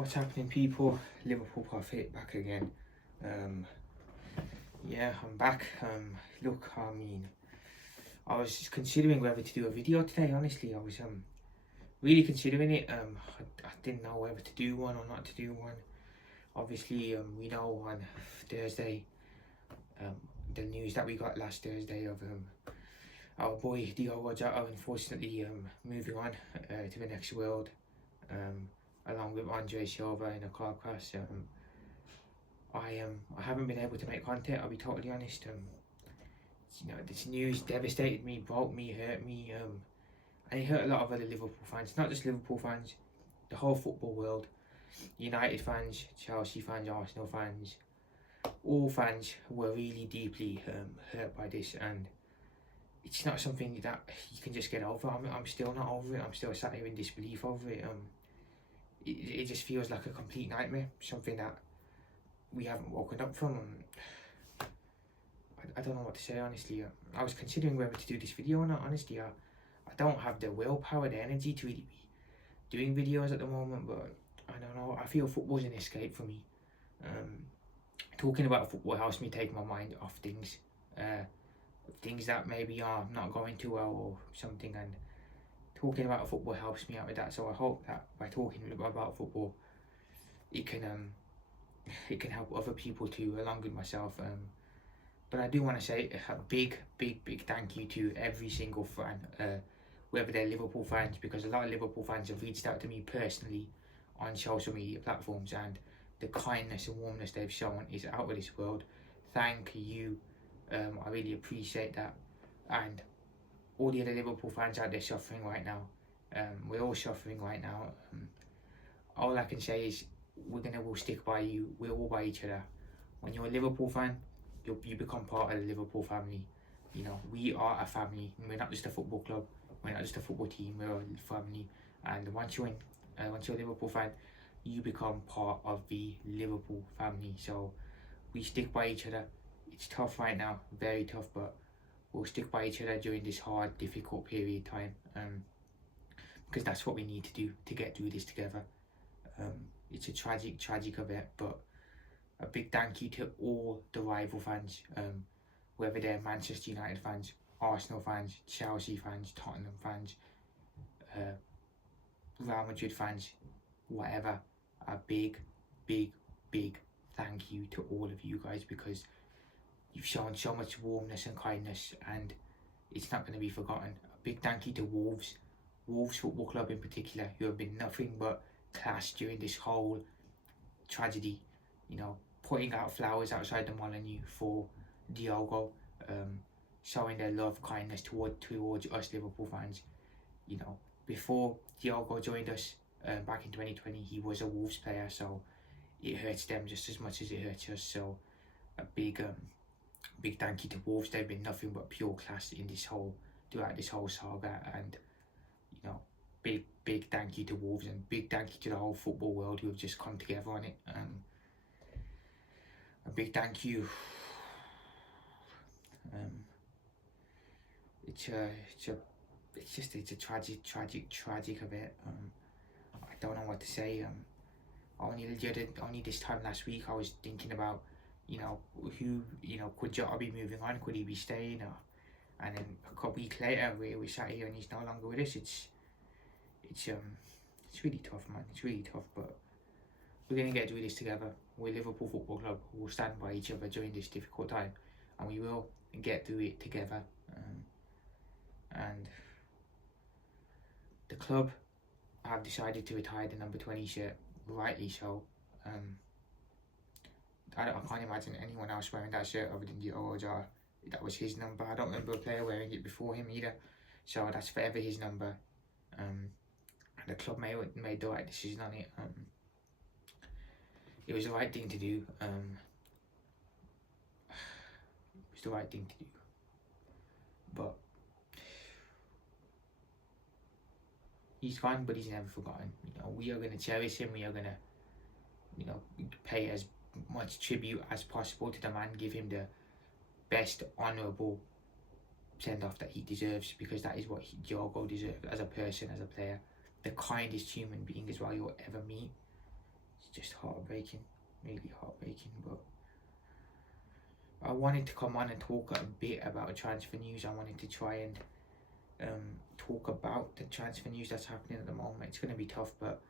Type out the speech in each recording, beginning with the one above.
What's happening, people? Liverpool Prophet back again. Yeah, I'm back. Look, I mean, I was considering whether to do a video today. Honestly, I was really considering it. I didn't know whether to do one or not to do one. Obviously, we know on Thursday, um, the news that we got last Thursday of our boy Diogo Jota unfortunately moving on to the next world. Along with Andre Silva in a car crash. I haven't been able to make content. I'll be totally honest. This news devastated me, broke me, hurt me. And it hurt a lot of other Liverpool fans. Not just Liverpool fans, the whole football world. United fans, Chelsea fans, Arsenal fans, all fans were really deeply hurt by this, and it's not something that you can just get over. I'm still not over it. I'm still sat here in disbelief over it. It just feels like a complete nightmare. Something that we haven't woken up from. I don't know what to say, honestly. I was considering whether to do this video or not. Honestly, I don't have the willpower, the energy to really be doing videos at the moment, but I don't know. I feel football's an escape for me. Talking about football helps me take my mind off things. Things that maybe are not going too well or something, and talking about football helps me out with that. So I hope that by talking about football, it can help other people too, along with myself. But I do want to say a big thank you to every single fan, whether they're Liverpool fans, because a lot of Liverpool fans have reached out to me personally on social media platforms, and the kindness and warmness they've shown is out of this world. Thank you. I really appreciate that. And all the other Liverpool fans out there suffering right now, we're all suffering right now. All I can say is we'll stick by you. We're all by each other. When you're a Liverpool fan, you become part of the Liverpool family. You know, we are a family. We're not just a football club. We're not just a football team. We're a family. And once you're a Liverpool fan, you become part of the Liverpool family. So we stick by each other. It's tough right now, very tough, but we'll stick by each other during this hard, difficult period of time. Because that's what we need to do to get through this together. It's a tragic event, but a big thank you to all the rival fans, whether they're Manchester United fans, Arsenal fans, Chelsea fans, Tottenham fans, Real Madrid fans, whatever. A big thank you to all of you guys, because you've shown so much warmness and kindness, and it's not going to be forgotten. A big thank you to Wolves Football Club in particular, who have been nothing but class during this whole tragedy. You know, putting out flowers outside the Molineux for Diogo, showing their love, kindness towards us Liverpool fans. You know, before Diogo joined us back in 2020, he was a Wolves player, so it hurts them just as much as it hurts us. So a big thank you to Wolves. They've been nothing but pure class in throughout this whole saga, and you know, big thank you to Wolves, and big thank you to the whole football world who have just come together on it. A big thank you. It's a tragic event. I don't know what to say. Only this time last week I was thinking about, could Jota be moving on? Could he be staying? And then a couple weeks later we sat here and he's no longer with us. It's really tough, man. It's really tough, but we're gonna get through this together. We're Liverpool Football Club. We'll stand by each other during this difficult time, and we will get through it together. And the club have decided to retire the number 20 shirt, rightly so. I can't imagine anyone else wearing that shirt other than Diogo Jota. That was his number. I don't remember a player wearing it before him either, so that's forever his number. And the club made the right decision on it. It was the right thing to do. It was the right thing to do. But he's gone, but he's never forgotten. You know, we are going to cherish him. We are going to, pay as much tribute as possible to the man. Give him the best honourable send-off that he deserves, because that is what Diogo deserves as a person, as a player. The kindest human being as well you'll ever meet. just heartbreaking, really heartbreaking. But I wanted to come on and talk a bit about transfer news. I wanted to try and talk about the transfer news that's happening at the moment. It's going to be tough, but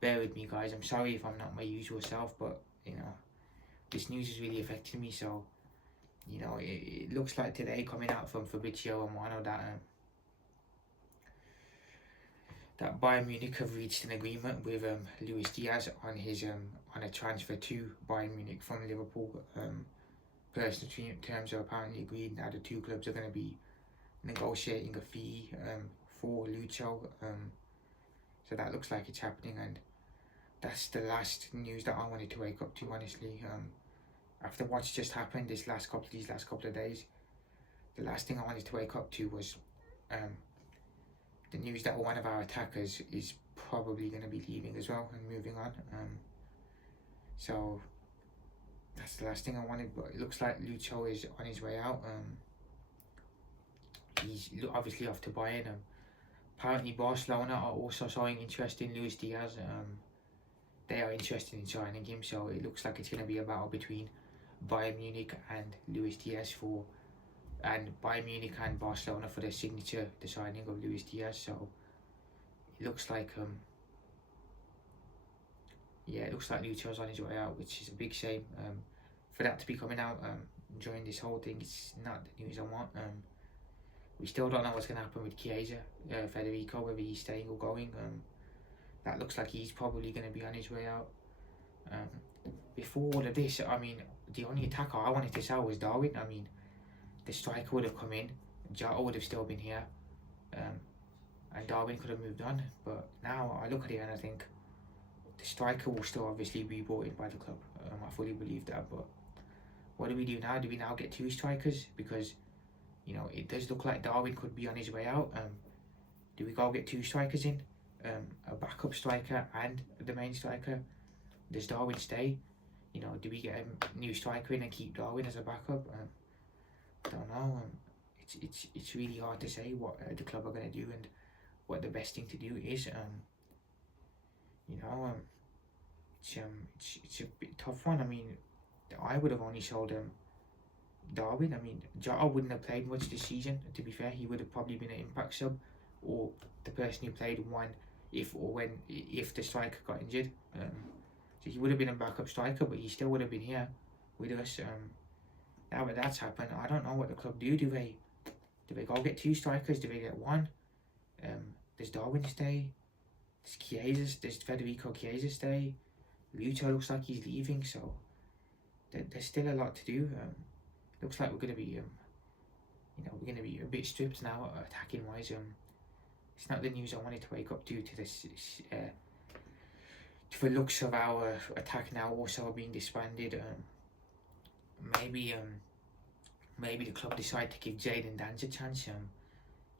bear with me, guys. I'm sorry if I'm not my usual self, but you know, this news is really affecting me. So, you know, it looks like today coming out from Fabrizio Romano that Bayern Munich have reached an agreement with Luis Diaz on his on a transfer to Bayern Munich from Liverpool. Personal terms are apparently agreed. Now the two clubs are going to be negotiating a fee for Lucho. So that looks like it's happening, and that's the last news that I wanted to wake up to, honestly. After what's just happened these last couple of days, the last thing I wanted to wake up to was the news that one of our attackers is probably going to be leaving as well and moving on. So that's the last thing I wanted, but it looks like Lucho is on his way out. He's obviously off to Bayern. Apparently Barcelona are also showing interest in Luis Diaz. They are interested in signing him, so it looks like it's going to be a battle between Bayern Munich and Luis Diaz and Bayern Munich and Barcelona for the signing of Luis Diaz. So it looks like it looks like Lucho's on his way out, which is a big shame. For that to be coming out during this whole thing, it's not the news I want. We still don't know what's going to happen with Chiesa, Federico, whether he's staying or going. That looks like he's probably going to be on his way out. Before all of this, I mean, the only attacker I wanted to sell was Darwin. I mean, the striker would have come in, Jota would have still been here, and Darwin could have moved on. But now I look at it and I think the striker will still obviously be brought in by the club. I fully believe that. But what do we do now? Do we now get two strikers? Because, you know, it does look like Darwin could be on his way out. Do we go get two strikers in? A backup striker and the main striker? Does Darwin stay? You know, do we get a new striker in and keep Darwin as a backup? I don't know. It's really hard to say what the club are going to do and what the best thing to do is. You know, it's a bit tough one. I mean, I would have only sold Darwin. I mean, Jota wouldn't have played much this season. To be fair, he would have probably been an impact sub, or the person who played one if the striker got injured. So he would have been a backup striker, but he still would have been here with us. Now that that's happened, I don't know what the club do. Do they go get two strikers? Do they get one? Does Darwin stay? Does Federico Chiesa stay? Lucho looks like he's leaving, so there's still a lot to do. Looks like we're going to be, we're going to be a bit stripped now, attacking wise. It's not the news I wanted to wake up to this, to the looks of our attack now also being disbanded. Maybe the club decide to give Jadon Danz a chance.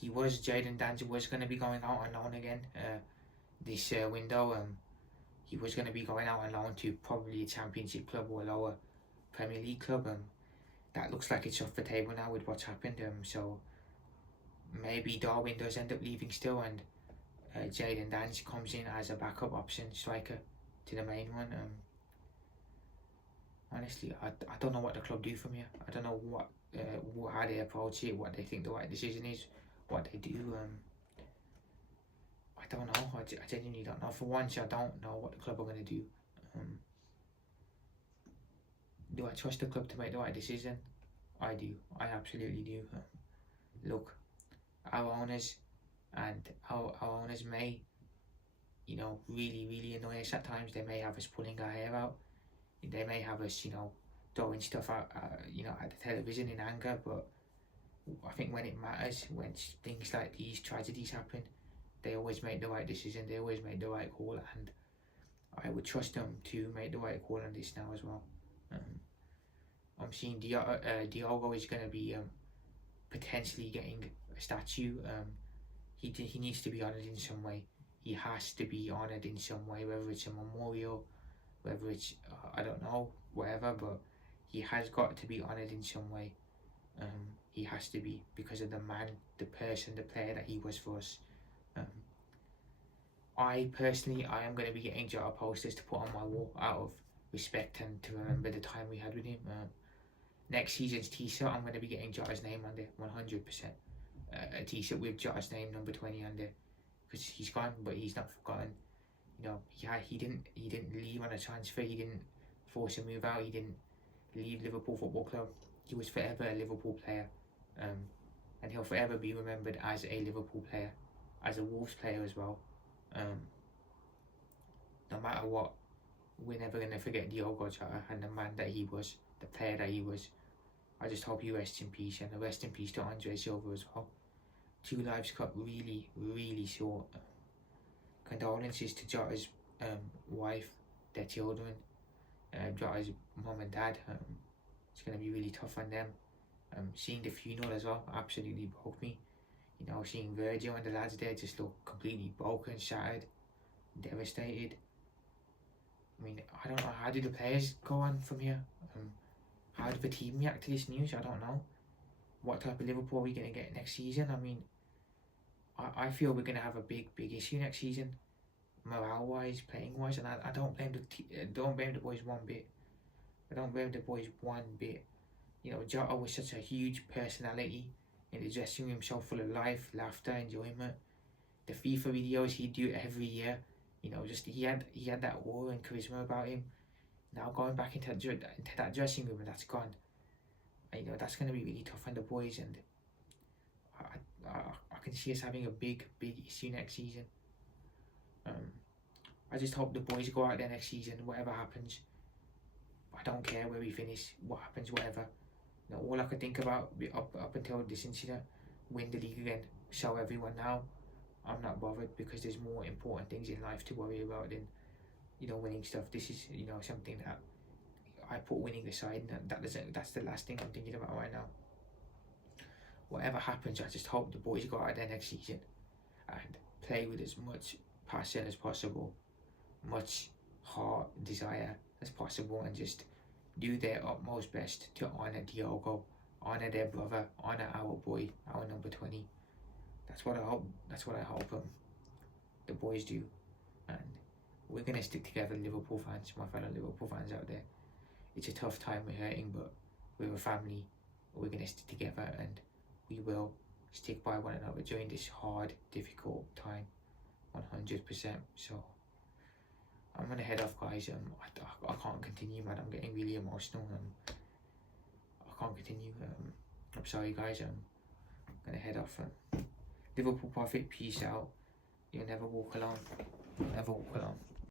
Jadon Danz was going to be going out on loan again this window. He was going to be going out on loan to probably a Championship club or a lower Premier League club. That looks like it's off the table now with what's happened. So maybe Darwin does end up leaving still, and Jadon Danz comes in as a backup option striker to the main one. Honestly, I don't know what the club do from here. I don't know how they approach it, what they think the right decision is, what they do. I don't know. I genuinely don't know. For once, I don't know what the club are going to do. Do I trust the club to make the right decision? I do. I absolutely do. Look, our owners may, really, really annoy us at times. They may have us pulling our hair out. They may have us, throwing stuff out, at the television in anger. But I think when it matters, when things like these tragedies happen, they always make the right decision. They always make the right call, and I would trust them to make the right call on this now as well. I'm seeing Diogo is going to be potentially getting a statue. He needs to be honoured in some way. He has to be honoured in some way, whether it's a memorial, whether it's I don't know, whatever. But he has got to be honoured in some way. He has to be, because of the man, the person, the player that he was for us. I personally, I am going to be getting Jota posters to put on my wall out of respect and to remember the time we had with him. Next season's t-shirt, I'm going to be getting Jota's name on there, 100%. A t-shirt with Jota's name, number 20 on there, because he's gone, but he's not forgotten. You know, yeah, he didn't leave on a transfer. He didn't force a move out. He didn't leave Liverpool Football Club. He was forever a Liverpool player, and he'll forever be remembered as a Liverpool player, as a Wolves player as well. No matter what, we're never gonna forget Diogo Jota and the man that he was, the player that he was. I just hope he rests in peace, and rest in peace to Andre Silva as well. 2 lives cut really, really short. Condolences to Jota's wife, their children, Jota's mum and dad. It's going to be really tough on them. Seeing the funeral as well absolutely broke me. You know, seeing Virgil and the lads there just look completely broken, shattered, devastated. I mean, I don't know, how do the players go on from here? How do the team react to this news? I don't know. What type of Liverpool are we going to get next season? I mean, I feel we're going to have a big issue next season, morale-wise, playing-wise, and I don't blame the boys one bit. I don't blame the boys one bit. You know, Jota was such a huge personality in the dressing room, so full of life, laughter, enjoyment. The FIFA videos he'd do every year, you know, just he had that aura and charisma about him. Now going back into that dressing room and that's gone. And, you know, that's going to be really tough on the boys, and I can see us having a big issue next season. I just hope the boys go out there next season, whatever happens. I don't care where we finish, what happens, whatever. You know, all I could think about up until this incident, win the league again, show everyone now. I'm not bothered, because there's more important things in life to worry about than, you know, winning stuff. This is, you know, something that I put winning aside, and that's the last thing I'm thinking about right now. Whatever happens, I just hope the boys go out there next season and play with as much passion as possible, much heart, desire as possible, and just do their utmost best to honour Diogo, honour their brother, honour our boy, our number 20. That's what I hope the boys do, and we're going to stick together, Liverpool fans, my fellow Liverpool fans out there. It's a tough time, we're hurting, but we're a family. We're going to stick together, and we will stick by one another during this hard, difficult time, 100%. So I'm going to head off, guys. I can't continue, man. I'm getting really emotional. I can't continue. I'm sorry, guys. I'm going to head off. Liverpool Prophet, peace out. You'll never walk alone. Never walk alone.